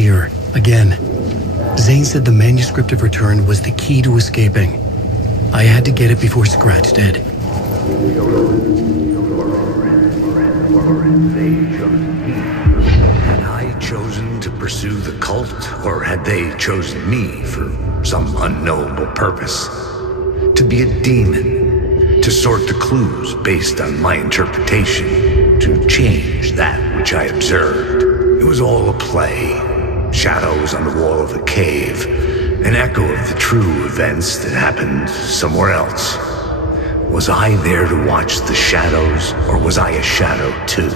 disappear, again. Zane said the manuscript of return was the key to escaping. I had to get it before Scratch did. Had I chosen to pursue the cult, or had they chosen me for some unknowable purpose? To be a demon, to sort the clues based on my interpretation, to change that which I observed. It was all a play. Shadows on the wall of the cave, an echo of the true events that happened somewhere else. Was I there to watch the shadows, or was I a shadow too?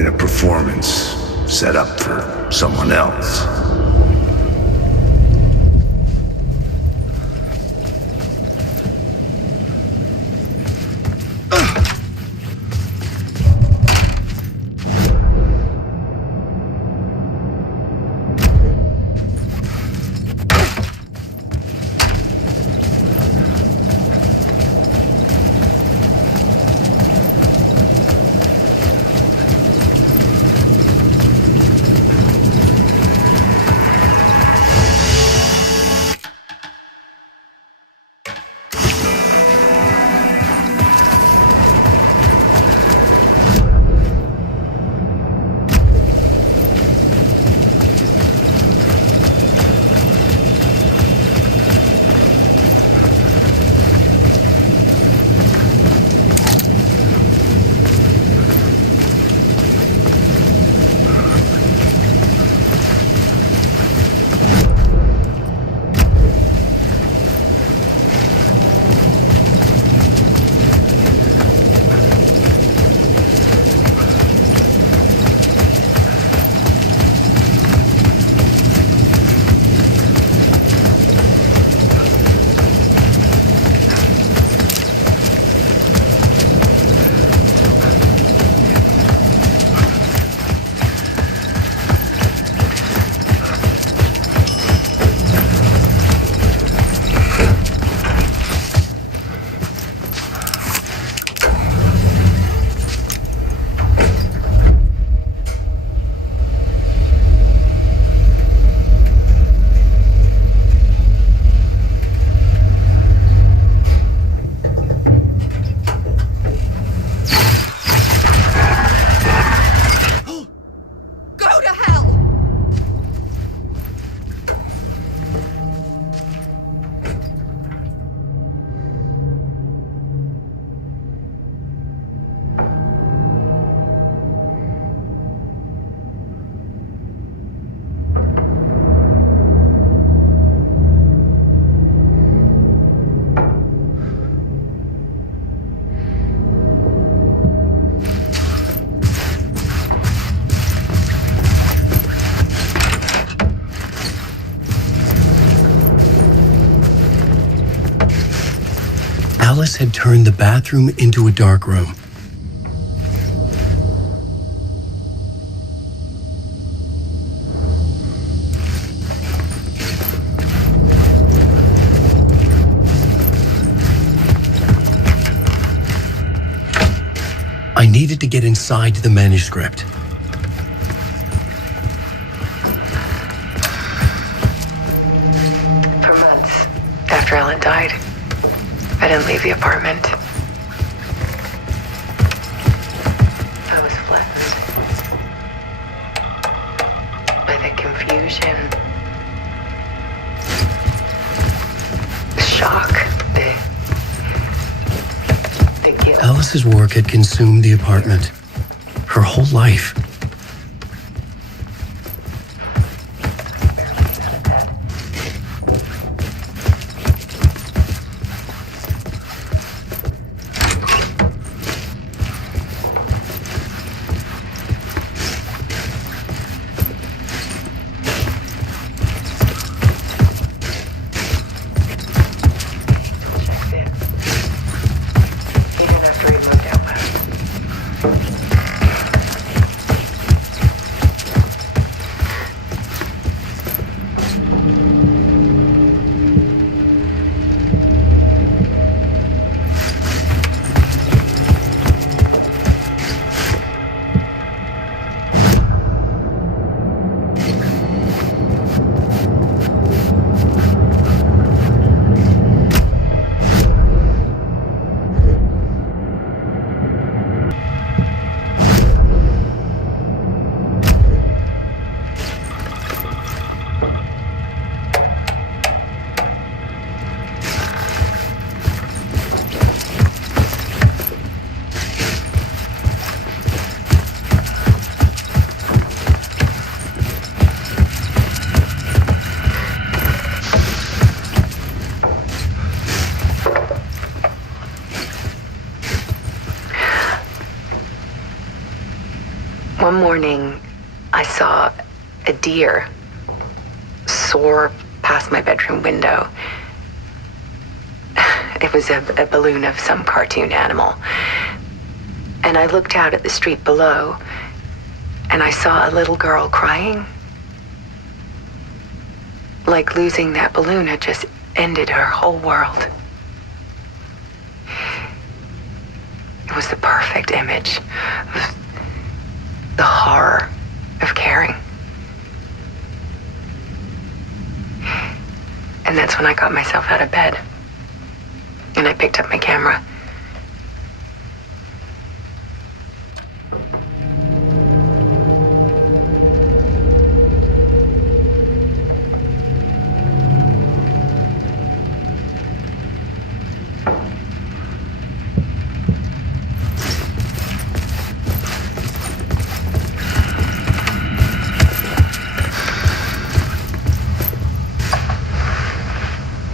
In a performance set up for someone else? Alice had turned the bathroom into a dark room. I needed to get inside the manuscript. For months after Ellen died, I didn't leave the apartment. I was flattened by the confusion, the shock, the guilt. Alice's work had consumed the apartment. Her whole life. morning, I saw a deer soar past my bedroom window. It was a balloon of some cartoon animal. And I looked out at the street below, and I saw a little girl crying. Like losing that balloon had just ended her whole world. It was the perfect image of the horror of caring. And that's when I got myself out of bed. And I picked up my camera.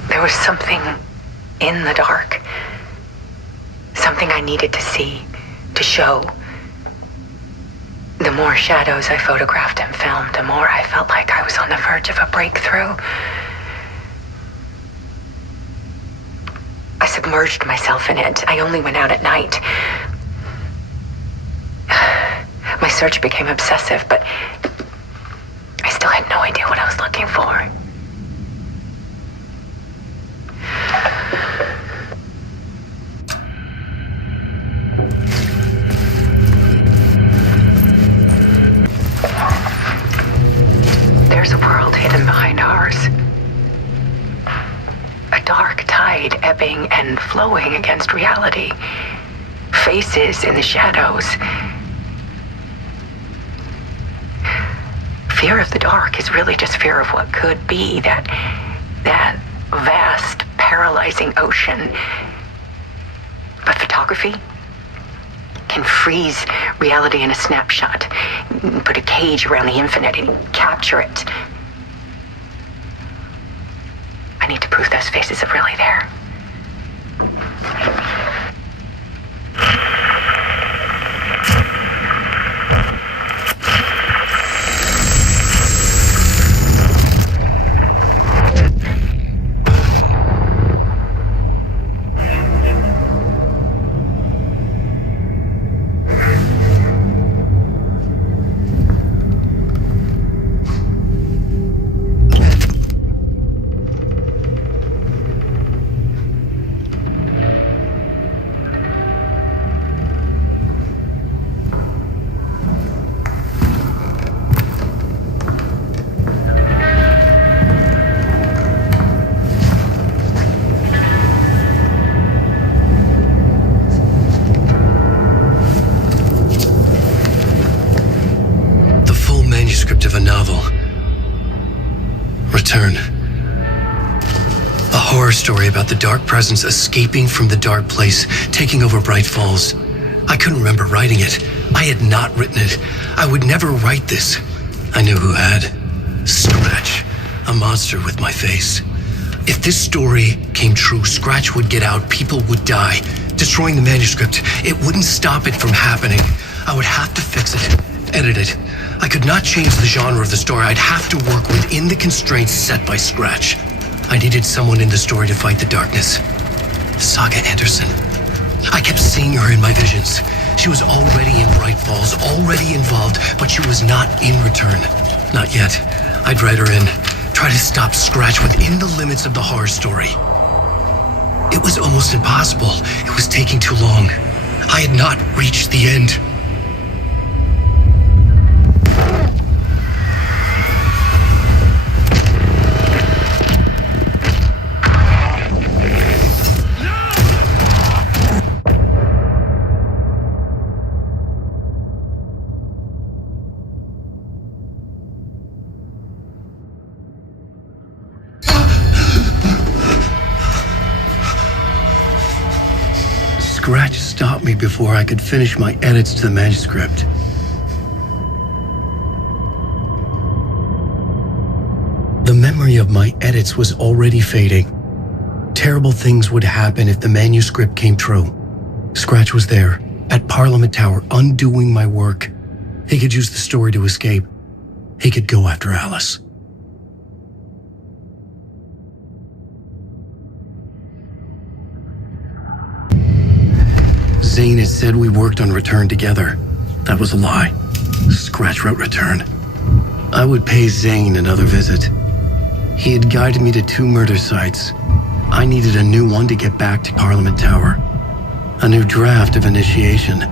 There was something in the dark. Something I needed to see, to show. The more shadows I photographed and filmed, the more I felt like I was on the verge of a breakthrough. I submerged myself in it. I only went out at night. My search became obsessive, but I still had no idea what I was looking for. There's a world hidden behind ours. A dark tide ebbing and flowing against reality. Faces in the shadows. Fear of the dark is really just fear of what could be, that vast, paralyzing ocean. But photography can freeze reality in a snapshot, put a cage around the infinite and capture it. I need to prove those faces are really there. Manuscript of a novel. Return. A horror story about the dark presence escaping from the dark place, taking over Bright Falls. I couldn't remember writing it. I had not written it. I would never write this. I knew who had. Scratch. A monster with my face. If this story came true, Scratch would get out, people would die. Destroying the manuscript, it wouldn't stop it from happening. I would have to fix it, edit it. I could not change the genre of the story. I'd have to work within the constraints set by Scratch. I needed someone in the story to fight the darkness. Saga Anderson. I kept seeing her in my visions. She was already in Bright Falls, already involved, but she was not in Return. Not yet. I'd write her in, try to stop Scratch within the limits of the horror story. It was almost impossible. It was taking too long. I had not reached the end. Scratch stopped me before I could finish my edits to the manuscript. The memory of my edits was already fading. Terrible things would happen if the manuscript came true. Scratch was there, at Parliament Tower, undoing my work. He could use the story to escape. He could go after Alice. Zane had said we worked on Return together. That was a lie. Scratch wrote Return. I would pay Zane another visit. He had guided me to 2 murder sites. I needed a new one to get back to Parliament Tower. A new draft of Initiation.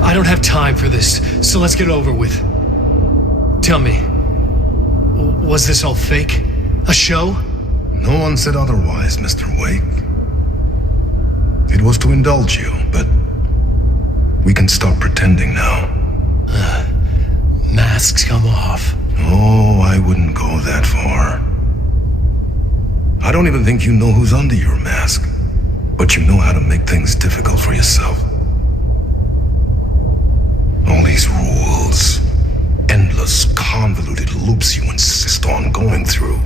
I don't have time for this, so let's get it over with. Tell me, was this all fake? A show? No one said otherwise, Mr. Wake. It was to indulge you, but we can stop pretending now. Masks come off. Oh, I wouldn't go that far. I don't even think you know who's under your mask, but you know how to make things difficult for yourself. All these rules, endless, convoluted loops you insist on going through.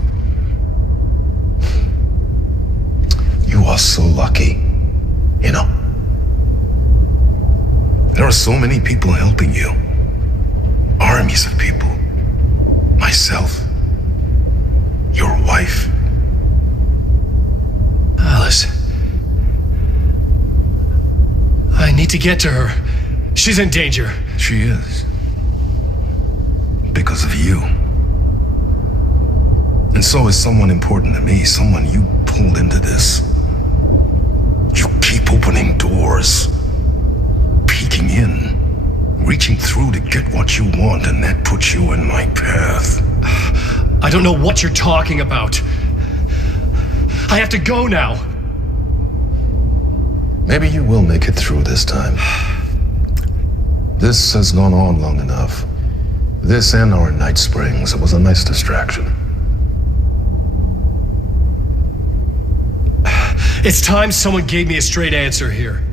You are so lucky, you know. There are so many people helping you. Armies of people. Myself. Your wife. Alice. I need to get to her. She's in danger. She is. Because of you. And so is someone important to me, someone you pulled into this. You keep opening doors, peeking in, reaching through to get what you want, and that puts you in my path. I don't know what you're talking about. I have to go now. Maybe you will make it through this time. This has gone on long enough. This and our night springs. It was a nice distraction. It's time someone gave me a straight answer here.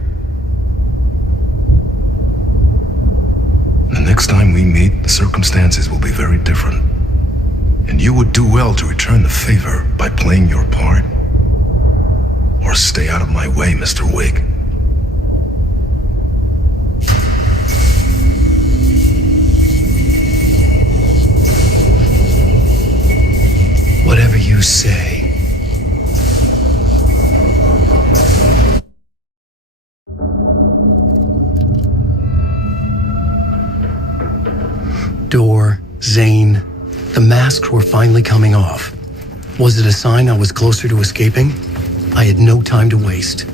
The next time we meet, the circumstances will be very different. And you would do well to return the favor by playing your part. Or stay out of my way, Mr. Wake. Whatever you say. Door, Zane, the masks were finally coming off. Was it a sign I was closer to escaping? I had no time to waste.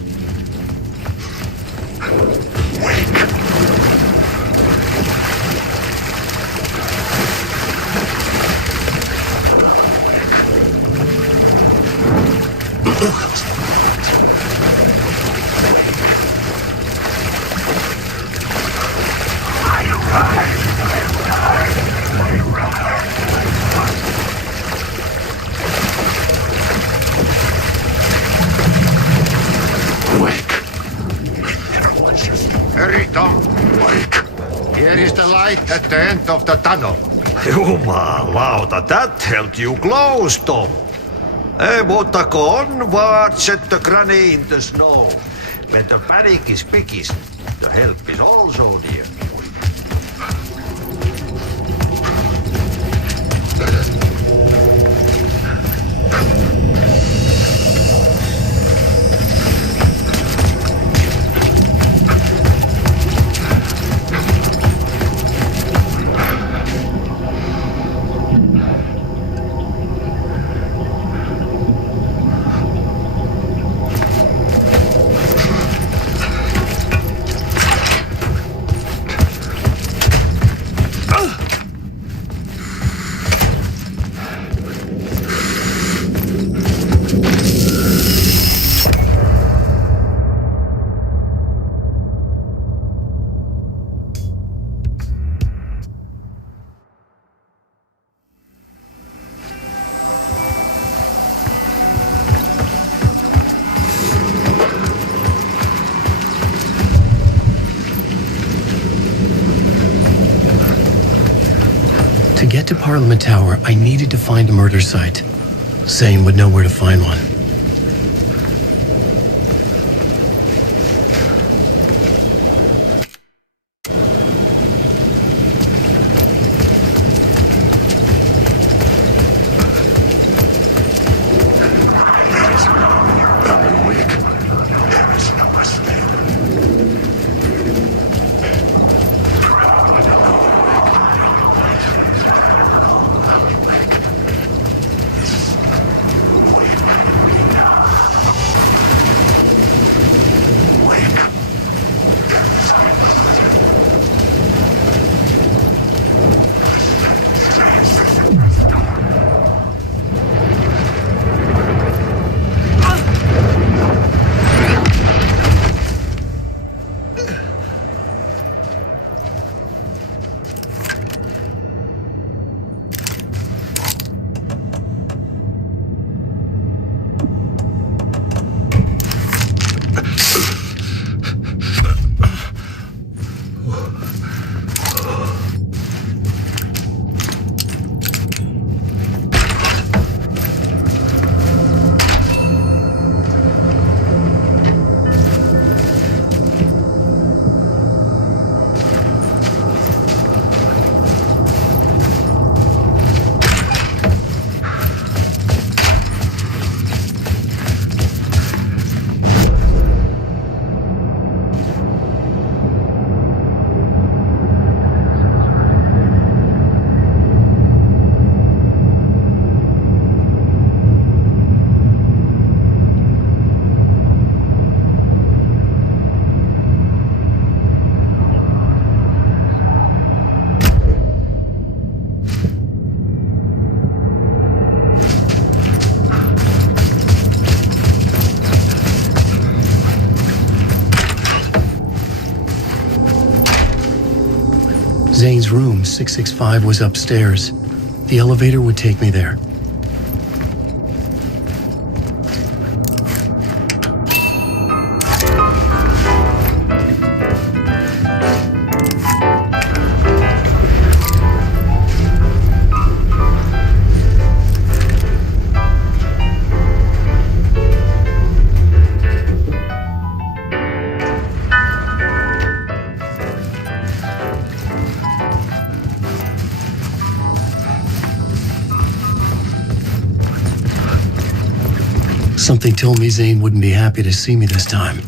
Here is the light at the end of the tunnel. Jumalauta, that helped you close, Tom. Mutta onward, set the granny in the snow. When the panic is biggest, the help is also near. To get to Parliament Tower, I needed to find a murder site. Zane would know where to find one. Zane's room, 665, was upstairs. The elevator would take me there. Something told me Zane wouldn't be happy to see me this time.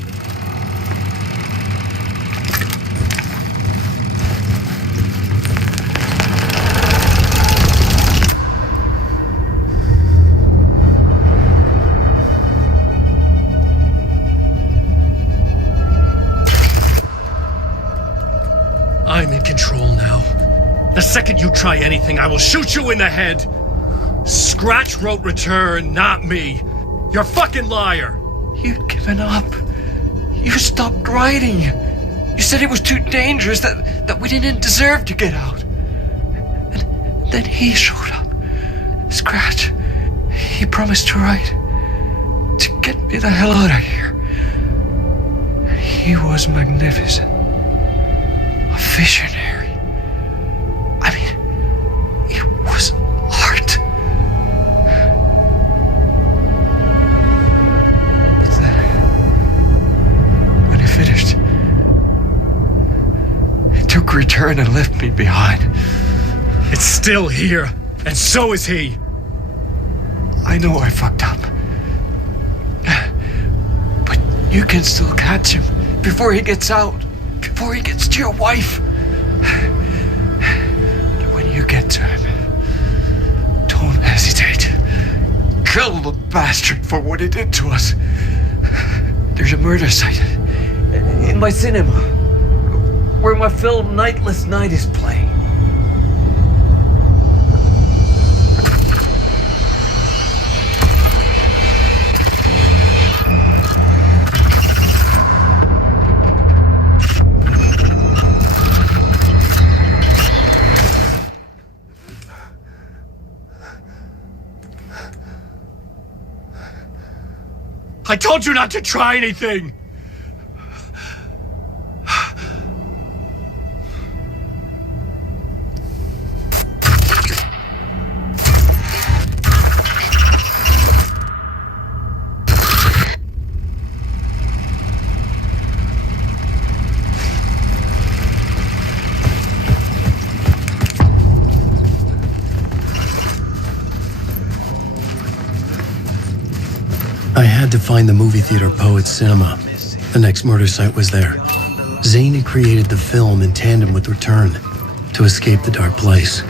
I'm in control now. The second you try anything, I will shoot you in the head. Scratch wrote return, not me. You're a fucking liar. You'd given up. You stopped writing. You said it was too dangerous, that we didn't deserve to get out. And then he showed up. Scratch. He promised to write. To get me the hell out of here. He was magnificent. A visionary. turned and left me behind. It's still here, and so is he. I know I fucked up. But you can still catch him before he gets out, before he gets to your wife. When you get to him, don't hesitate. Kill the bastard for what he did to us. There's a murder site in my cinema where my film Nightless Night is playing. I told you not to try anything! I had to find the movie theater Poet's Cinema. The next murder site was there. Zane had created the film in tandem with Return to escape the dark place.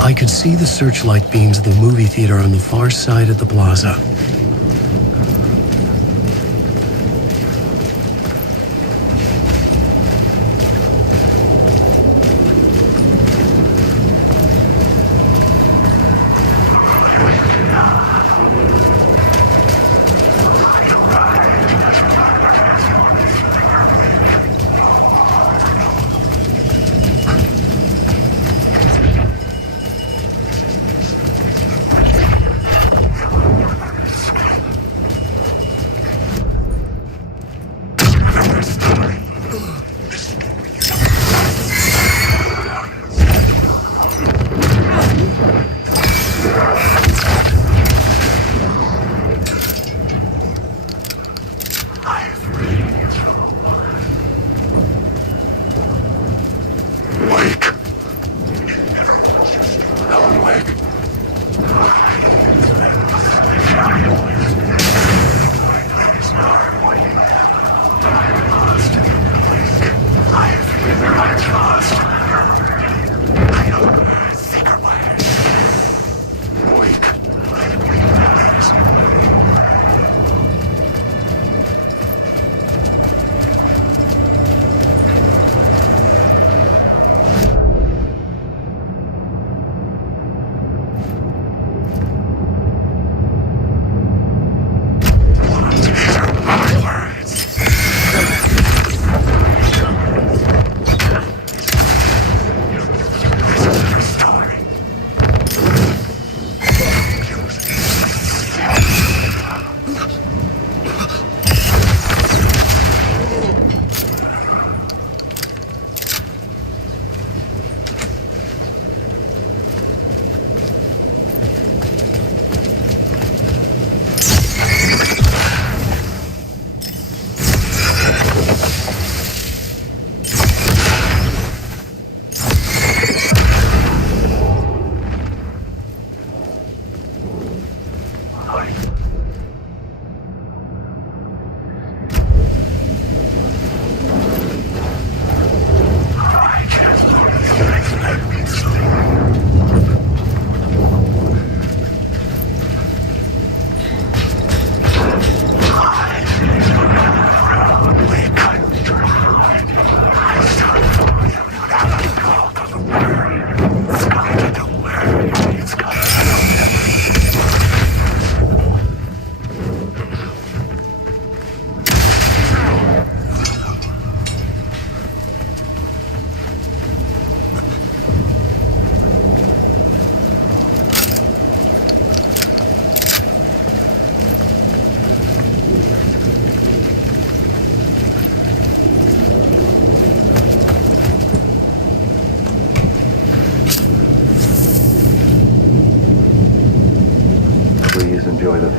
I could see the searchlight beams of the movie theater on the far side of the plaza.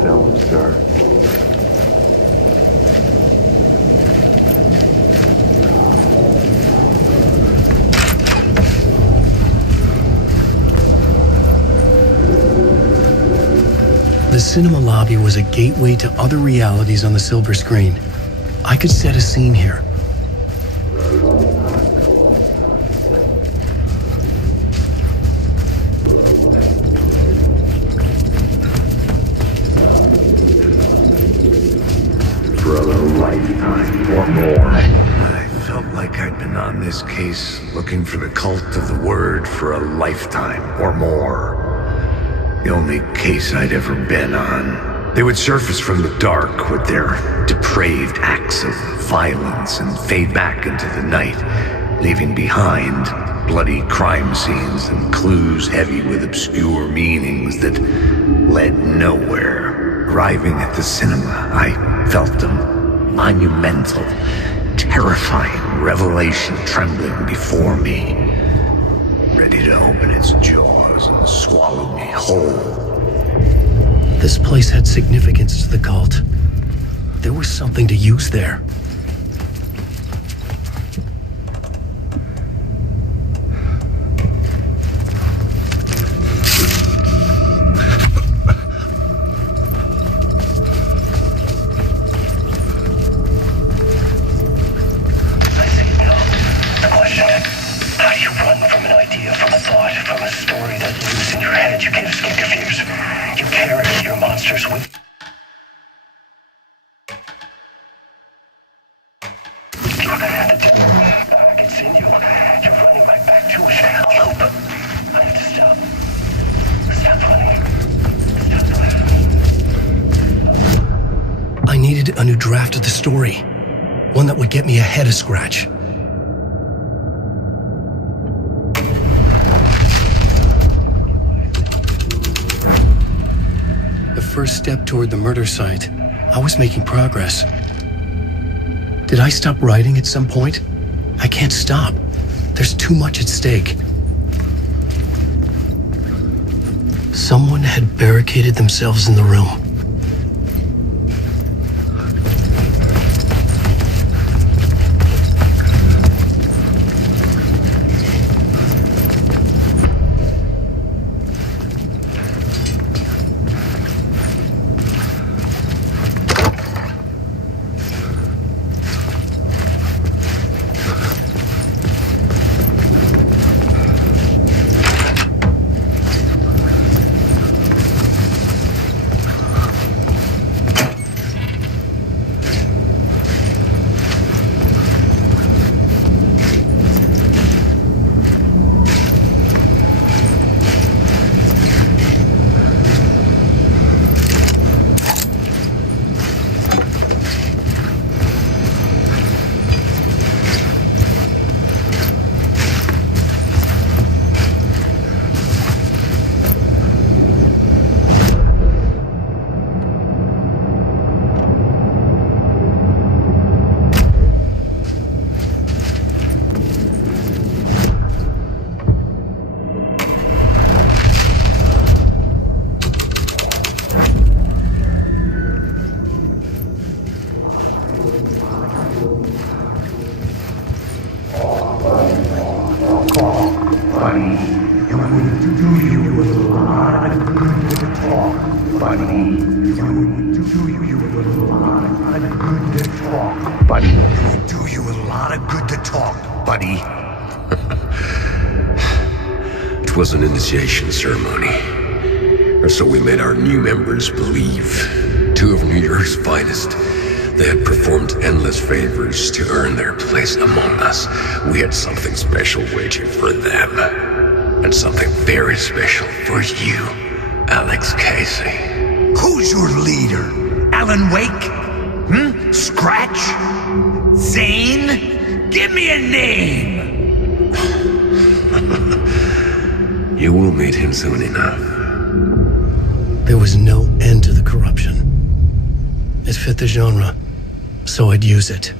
film, sir. The cinema lobby was a gateway to other realities on the silver screen. I could set a scene here. For a lifetime or more. I felt like I'd been on this case looking for the cult of the word for a lifetime or more. The only case I'd ever been on. They would surface from the dark with their depraved acts of violence and fade back into the night, leaving behind bloody crime scenes and clues heavy with obscure meanings that led nowhere. Arriving at the cinema, I felt a monumental, terrifying revelation trembling before me, ready to open its jaws and swallow me whole. This place had significance to the cult. There was something to use there. I needed a new draft of the story. One that would get me ahead of Scratch. The first step toward the murder site, I was making progress. Did I stop writing at some point? I can't stop. There's too much at stake. Someone had barricaded themselves in the room. It was an initiation ceremony, or so we made our new members believe. Two of New York's finest. They had performed endless favors to earn their place among us. We had something special waiting for them. And something very special for you, Alex Casey. Who's your leader? Alan Wake? Scratch? Zane? Give me a name! You will meet him soon enough. There was no end to the corruption. It fit the genre, so I'd use it.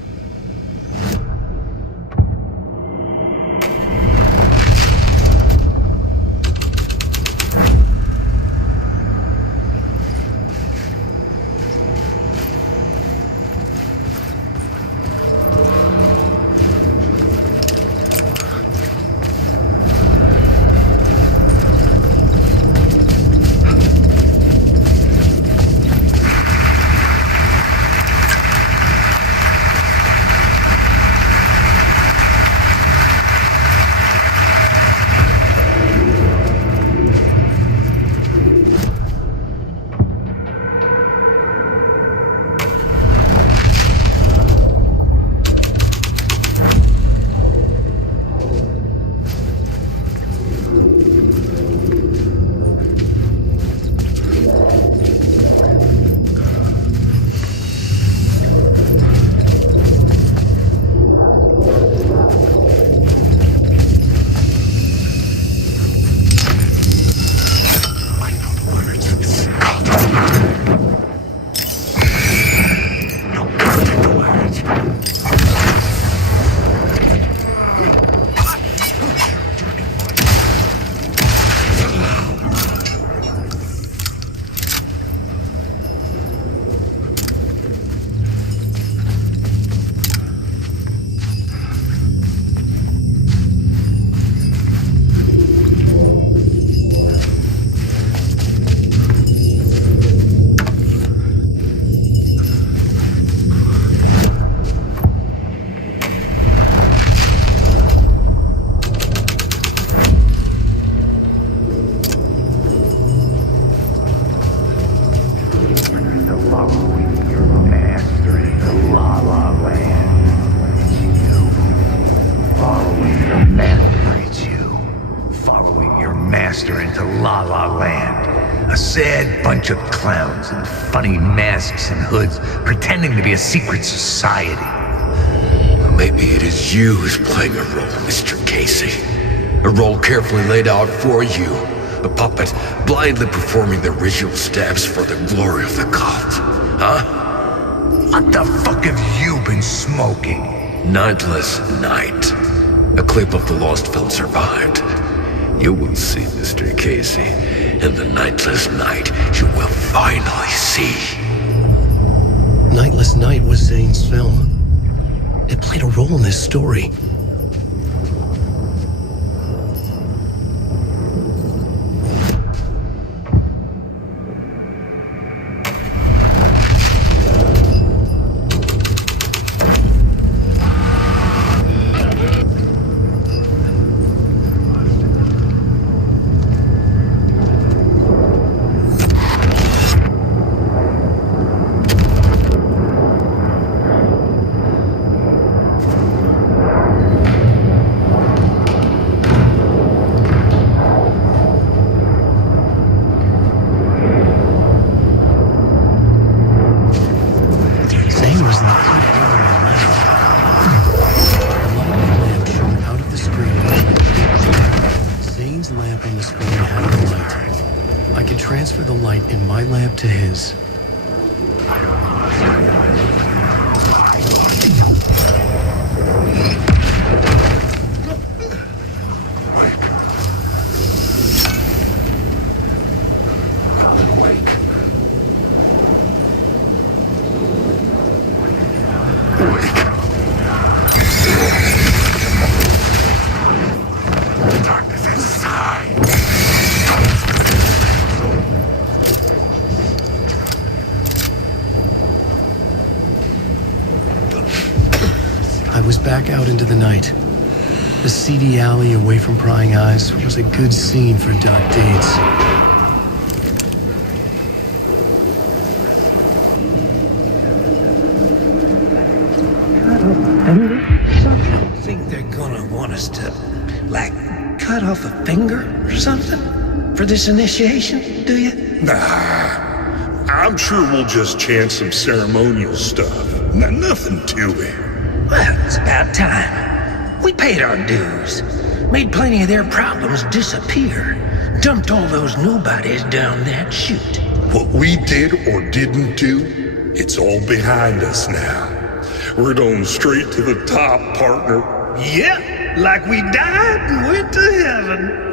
La La Land. A sad bunch of clowns in funny masks and hoods pretending to be a secret society. Maybe it is you who's playing a role, Mr. Casey. A role carefully laid out for you. A puppet blindly performing the ritual steps for the glory of the cult. Huh? What the fuck have you been smoking? Nightless Night. A clip of the lost film survived. You will see, Mr. Casey. In the Nightless Night, you will finally see. Nightless Night was Zane's film. It played a role in this story. Transfer the light in my lab to his. I was back out into the night. The seedy alley away from prying eyes was a good scene for dark deeds. I think they're gonna want us to, like, cut off a finger or something for this initiation, do you? Nah, I'm sure we'll just chant some ceremonial stuff. Nothing to it. Well, it's about time. We paid our dues, made plenty of their problems disappear, dumped all those nobodies down that chute. What we did or didn't do, it's all behind us now. We're going straight to the top, partner. Yeah, like we died and went to heaven.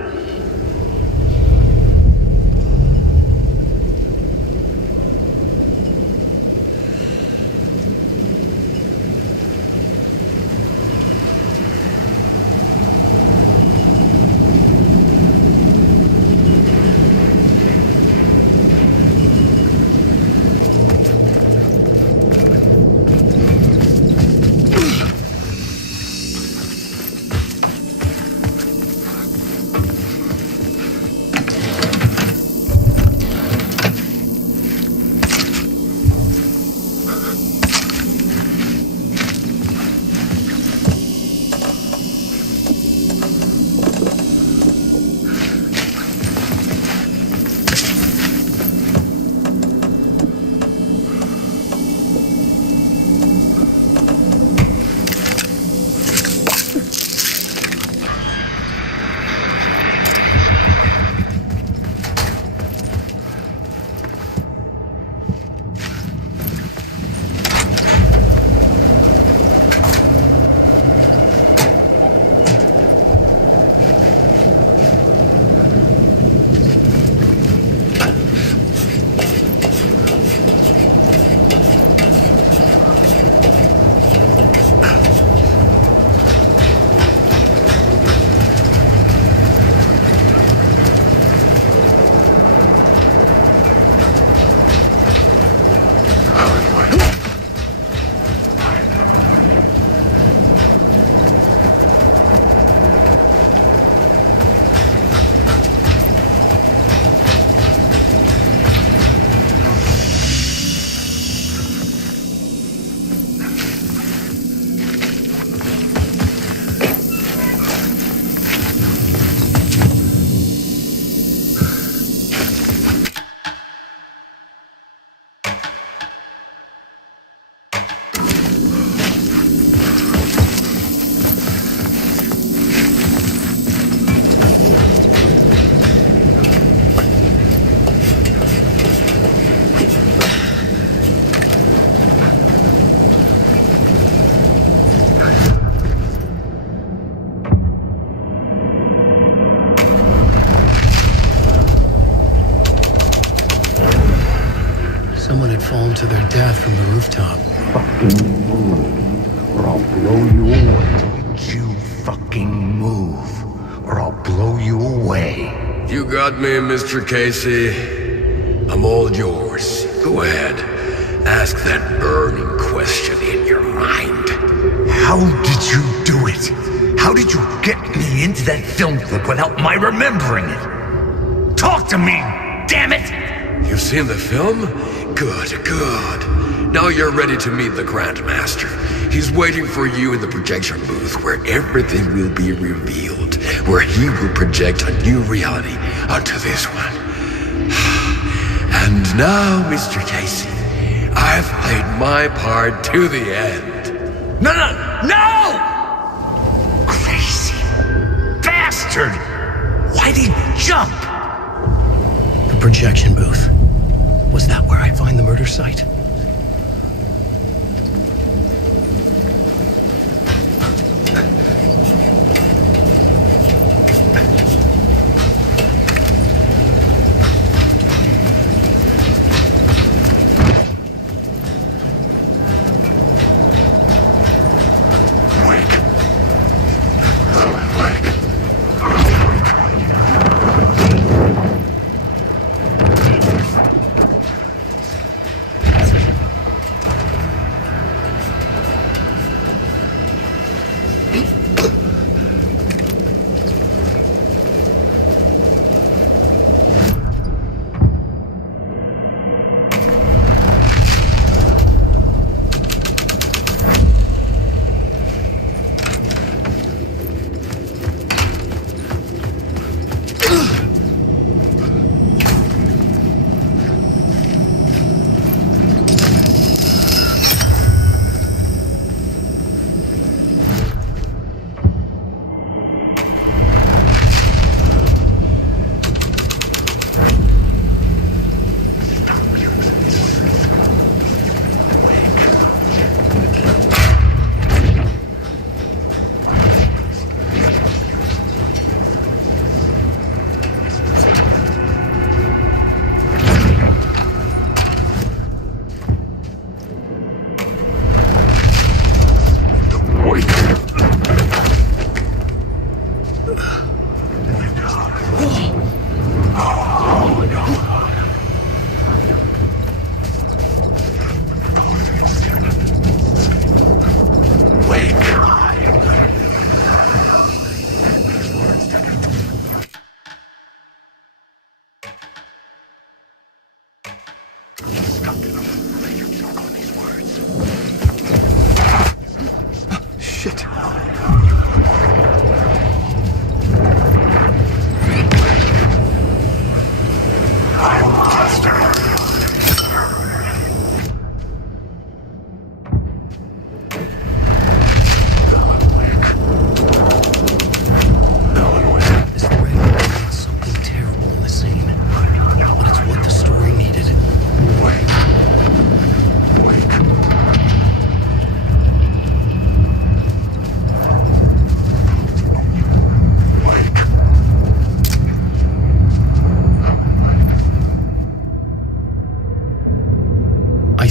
fallen to their death from the rooftop. Fucking move, or I'll blow you away. Don't you fucking move, or I'll blow you away. You got me, Mr. Casey. I'm all yours. Go ahead. Ask that burning question in your mind. How did you do it? How did you get me into that film clip without my remembering it? Talk to me, damn it! You've seen the film? Good, good. Now you're ready to meet the Grandmaster. He's waiting for you in the projection booth where everything will be revealed, where he will project a new reality onto this one. And now, Mr. Casey, I've played my part to the end. No! Crazy bastard! Why'd he jump? The projection booth. Was that where I'd find the murder site?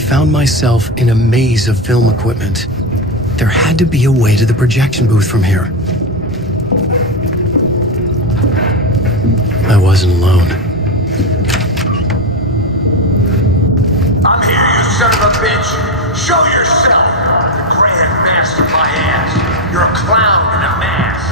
Found myself in a maze of film equipment. There had to be a way to the projection booth from here. I wasn't alone. I'm here, you son of a bitch! Show yourself! The Grand Master my ass! You're a clown in a mask!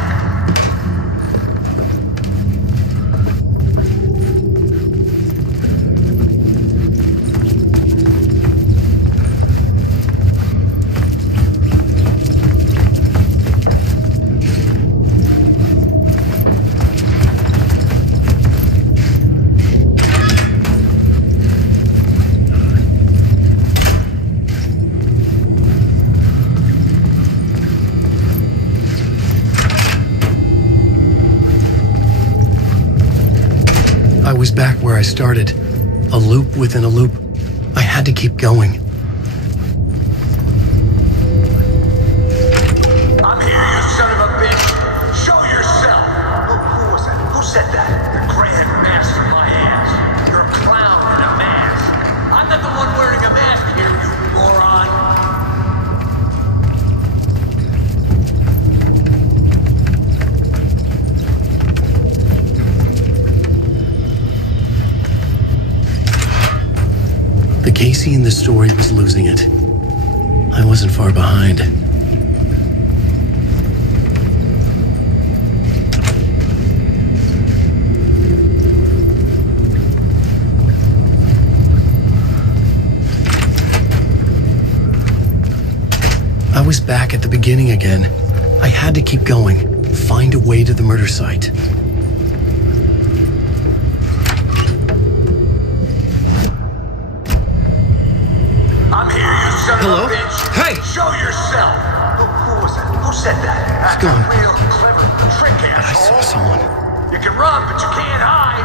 I was back where I started. A loop within a loop. I had to keep going. I'm here, you son of a bitch! Show yourself! Who was that? Who said that? The Grand Master my ass! You're a clown in a mask! I'm not the one wearing a mask! The Casey in the story was losing it. I wasn't far behind. I was back at the beginning again. I had to keep going, find a way to the murder site. I'm here, you son Hello? of a bitch. Hey! Show yourself. Who was that? Who said that? It's That's gone. a real clever trick, I saw asshole. someone. You can run, but you can't hide.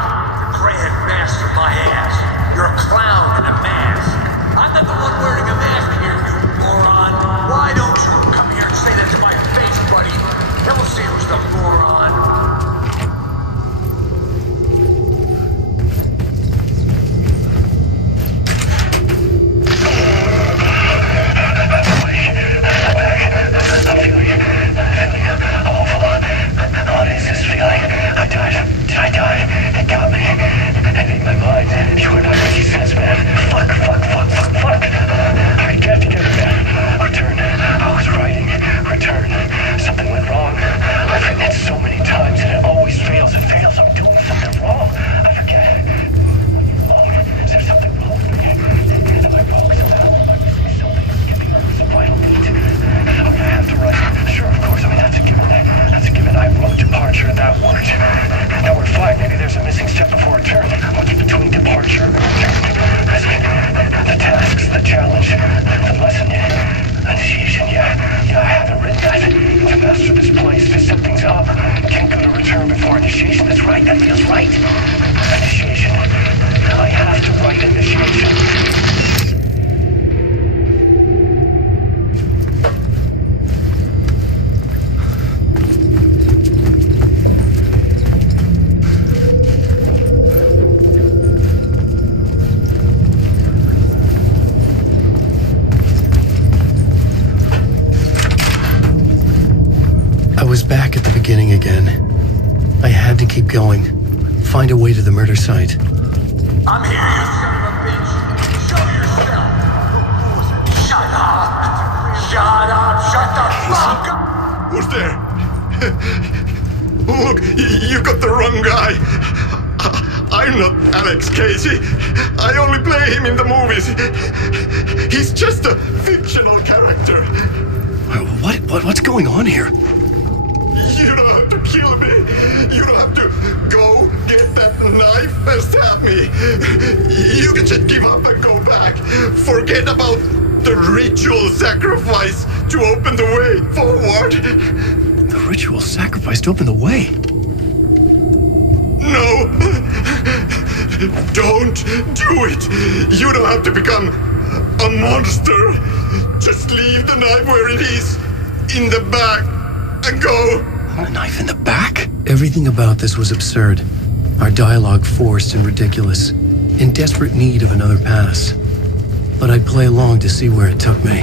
The grand master of my ass. You're a clown in a mask. I'm not the one wearing a mask here, you moron. Why don't you come here and say that to my face, buddy? Then we'll see who's the moron. Back at the beginning again. I had to keep going, find a way to the murder site. I'm here, you son of a bitch. Show yourself. Shut up. Shut up. Shut the fuck up. Who's there? Look, you got the wrong guy. I'm not Alex Casey. I only play him in the movies. He's just a fictional character. What's going on here? You don't have to kill me. You don't have to go get that knife and stab me. You can just give up and go back. Forget about the ritual sacrifice to open the way forward. The ritual sacrifice to open the way? No. Don't do it. You don't have to become a monster. Just leave the knife where it is, in the back, and go. A knife in the back? Everything about this was absurd. Our dialogue forced and ridiculous, in desperate need of another pass. But I'd play along to see where it took me.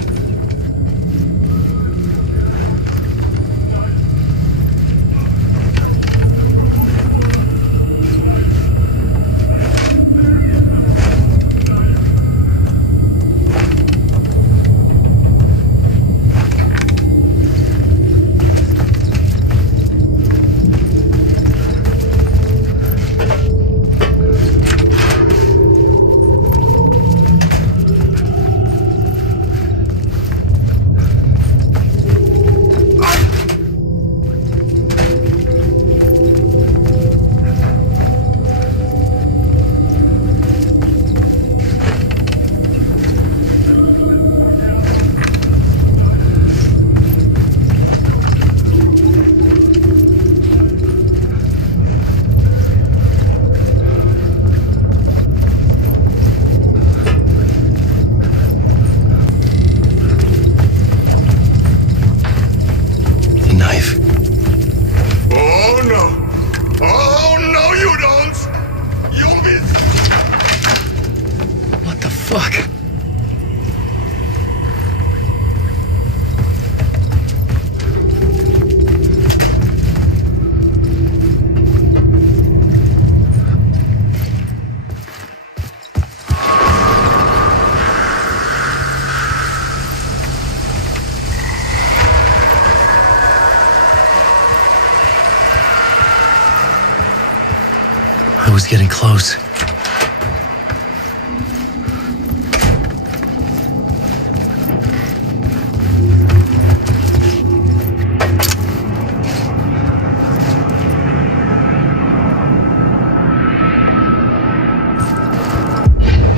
was getting close.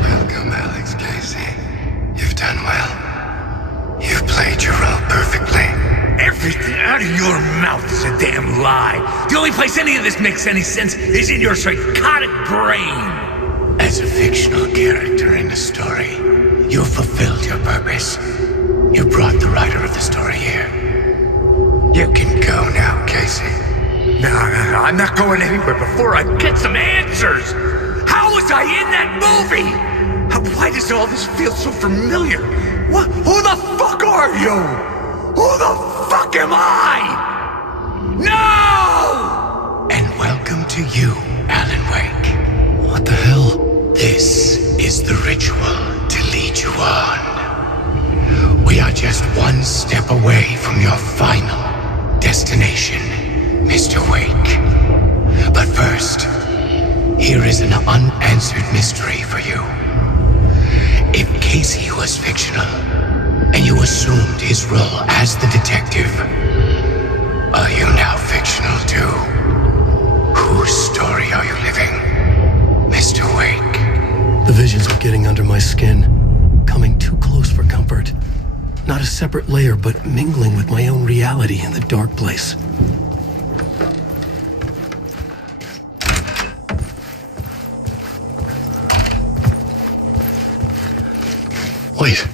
Welcome, Alex Casey. You've done well. You've played your role perfectly. Everything out of your mouth is a damn lie. The only place any of this makes any sense is in your psychotic brain. As a fictional character in a story, you've fulfilled your purpose. You brought the writer of the story here. You can go now, Casey. No, I'm not going anywhere before I get some answers. How was I in that movie? Why does all this feel so familiar? What? Who the fuck are you? Who the fuck am I? No! And welcome to you, Alan Wake. What the hell? This is the ritual to lead you on. We are just one step away from your final destination, Mr. Wake. But first, here is an unanswered mystery for you. If Casey was fictional, and you assumed his role as the detective, are you now fictional too? Whose story are you living, Mr. Wake? The visions are getting under my skin, coming too close for comfort. Not a separate layer, but mingling with my own reality in the dark place. Wait.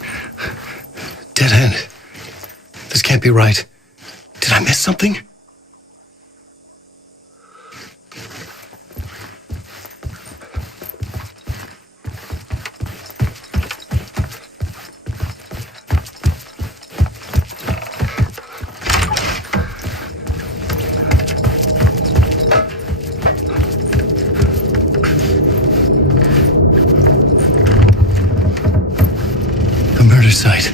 Dead end. This can't be right. Did I miss something? The murder site.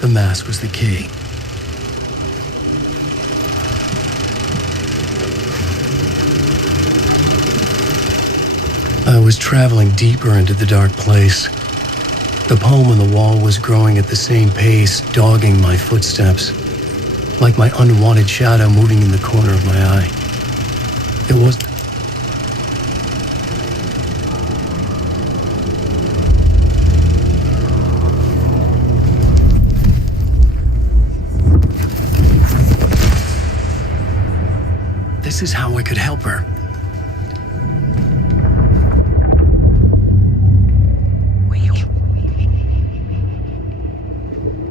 The mask was the key. I was traveling deeper into the dark place. The poem on the wall was growing at the same pace, dogging my footsteps, like my unwanted shadow moving in the corner of my eye. It was... This is how I could help her.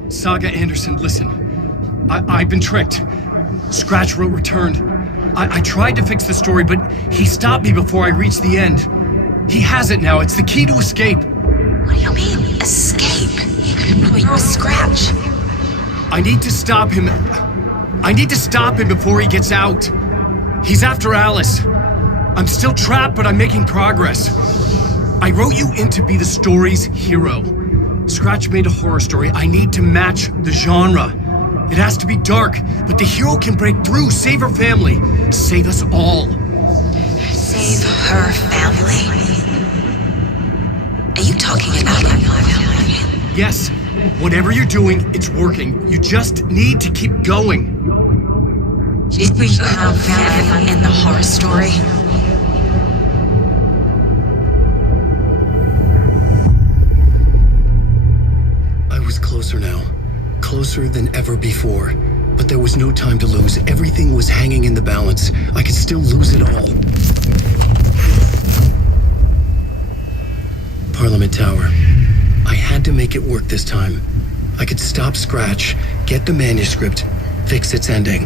Saga Anderson, listen. I've been tricked. Scratch wrote returned. I tried to fix the story, but he stopped me before I reached the end. He has it now. It's the key to escape. What do you mean, escape? Probably a Scratch. I need to stop him. I need to stop him before he gets out. He's after Alice. I'm still trapped, but I'm making progress. I wrote you in to be the story's hero. Scratch made a horror story. I need to match the genre. It has to be dark, but the hero can break through, save her family, save us all. Save her family? Are you talking about my family? Yes, whatever you're doing, it's working. You just need to keep going. Did we have family in the horror story? I was closer now. Closer than ever before. But there was no time to lose. Everything was hanging in the balance. I could still lose it all. Parliament Tower. I had to make it work this time. I could stop Scratch, get the manuscript, fix its ending.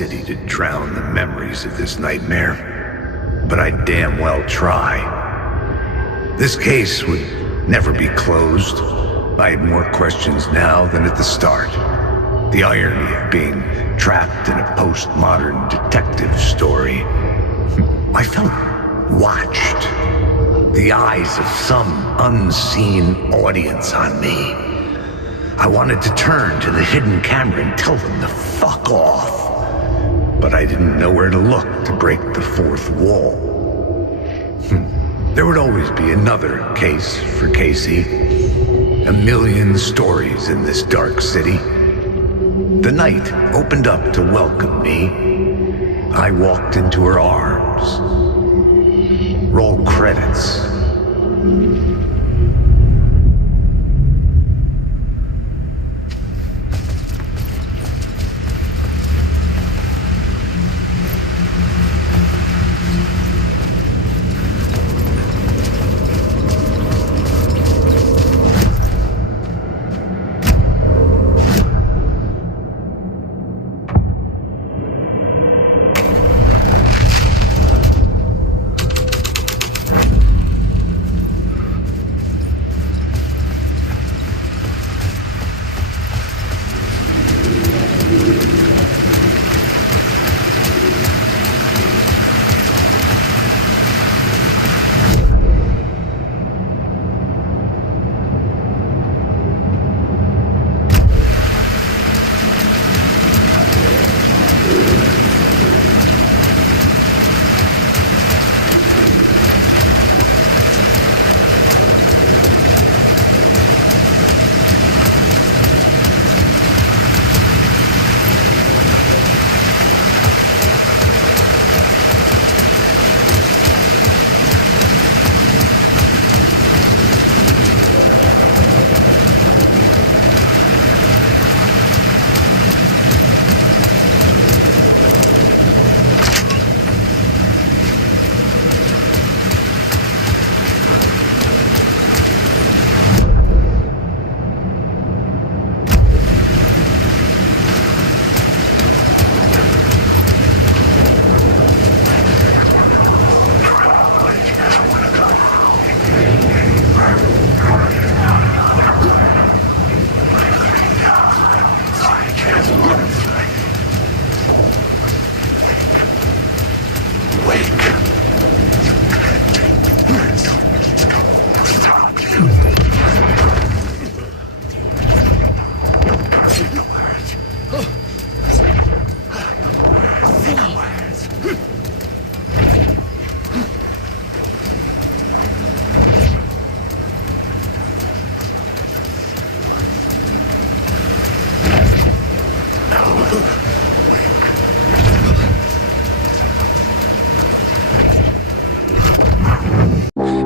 city to drown the memories of this nightmare, but I'd damn well try. This case would never be closed. I had more questions now than at the start. The irony of being trapped in a postmodern detective story. I felt watched. The eyes of some unseen audience on me. I wanted to turn to the hidden camera and tell them to fuck off. But I didn't know where to look to break the fourth wall. There would always be another case for Casey. A million stories in this dark city. The night opened up to welcome me. I walked into her arms. Roll credits.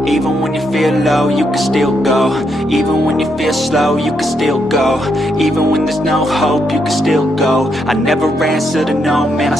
Even when you feel low, you can still go. Even when you feel slow, you can still go. Even when there's no hope, you can still go. I never answer to no, man,